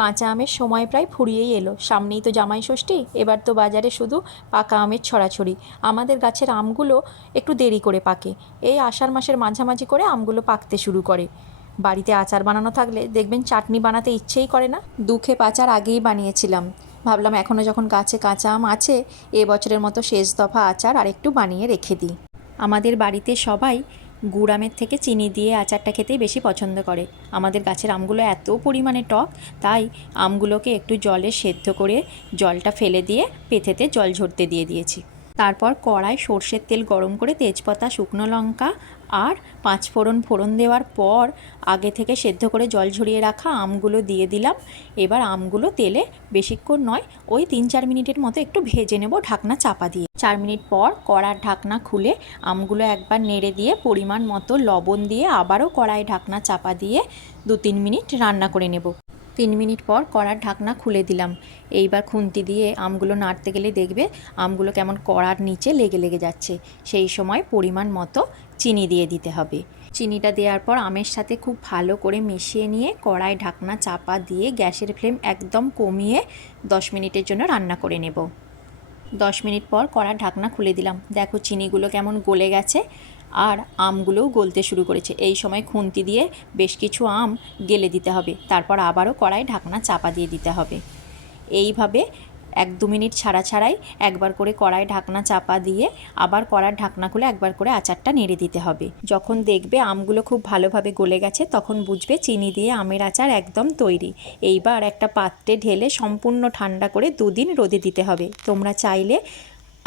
কাঁচা আমের সময় প্রায় ফুরিয়েই এলো। সামনেই তো জামাই ষষ্ঠী, এবার তো বাজারে শুধু পাকা আমের ছড়াছড়ি। আমাদের গাছের আমগুলো একটু দেরি করে পাকে। এই আষাঢ় মাসের মাঝামাঝি করে আমগুলো পাকতে শুরু করে। বাড়িতে আচার বানানো থাকলে দেখবেন চাটনি বানাতে ইচ্ছেই করে না। দুঃখে পাচার আগেই বানিয়েছিলাম। ভাবলাম এখনও যখন গাছে কাঁচা আম আছে, এ বছরের মতো শেষ দফা আচার আর একটু বানিয়ে রেখে দিই। আমাদের বাড়িতে সবাই গুড় আমের থেকে চিনি দিয়ে আচারটা খেতেই বেশি পছন্দ করে। আমাদের গাছের আমগুলো এত পরিমাণে টক, তাই আমগুলোকে একটু জলে সেদ্ধ করে জলটা ফেলে দিয়ে পেথেতে জল ঝরতে দিয়ে দিয়েছি। তারপর কড়ায় সর্ষের তেল গরম করে তেজপাতা, শুকনো লঙ্কা আর পাঁচ ফোড়ন ফোড়ন দেওয়ার পর আগে থেকে সেদ্ধ করে জল ঝরিয়ে রাখা আমগুলো দিয়ে দিলাম। এবার আমগুলো তেলে বেশিক্ষণ নয়, ওই তিন চার মিনিটের মতো একটু ভেজে নেব, ঢাকনা চাপা দিয়ে। চার মিনিট পর কড়ার ঢাকনা খুলে আমগুলো একবার নেড়ে দিয়ে পরিমাণ মতো লবণ দিয়ে আবারও কড়াই ঢাকনা চাপা দিয়ে দু তিন মিনিট রান্না করে নেব। তিন মিনিট পর কড়ার ঢাকনা খুলে দিলাম। এইবার খুন্তি দিয়ে আমগুলো নাড়তে গেলে দেখবে আমগুলো কেমন কড়ার নিচে লেগে লেগে যাচ্ছে। সেই সময় পরিমাণ মতো চিনি দিয়ে দিতে হবে। চিনিটা দেওয়ার পর আমের সাথে খুব ভালো করে মিশিয়ে নিয়ে কড়াই ঢাকনা চাপা দিয়ে গ্যাসের ফ্লেম একদম কমিয়ে দশ মিনিটের জন্য রান্না করে নেব। দশ মিনিট পর কড়ার ঢাকনা খুলে দিলাম। দেখো চিনিগুলো কেমন গলে গেছে আর আমগুলোও গলতে শুরু করেছে। এই সময় খুন্তি দিয়ে বেশ কিছু আম গেলে দিতে হবে। তারপর আবারও কড়াই ঢাকনা চাপা দিয়ে দিতে হবে। এইভাবে এক দু মিনিট ছাড়া ছাড়াই একবার করে কড়ায় ঢাকনা চাপা দিয়ে আবার কড়ার ঢাকনা খুলে একবার করে আচারটা নেড়ে দিতে হবে। যখন দেখবে আমগুলো খুব ভালোভাবে গলে গেছে, তখন বুঝবে চিনি দিয়ে আমের আচার একদম তৈরি। এইবার একটা পাত্রে ঢেলে সম্পূর্ণ ঠান্ডা করে দুদিন রোদে দিতে হবে। তোমরা চাইলে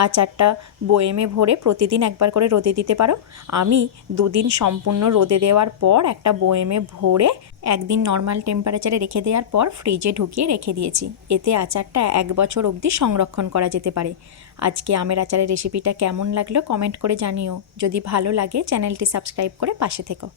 আচারটা বয়েমে ভরে প্রতিদিন একবার করে রোদে দিতে পারো। আমি দুদিন সম্পূর্ণ রোদে দেওয়ার পর একটা বয়েমে ভরে একদিন নর্মাল টেম্পারেচারে রেখে দেওয়ার পর ফ্রিজে ঢুকিয়ে রেখে দিয়েছি। এতে আচারটা এক বছর অবধি সংরক্ষণ করা যেতে পারে। আজকে আমের আচারের রেসিপিটা কেমন লাগল কমেন্ট করে জানিও। যদি ভালো লাগে চ্যানেলটি সাবস্ক্রাইব করে পাশে থেকো।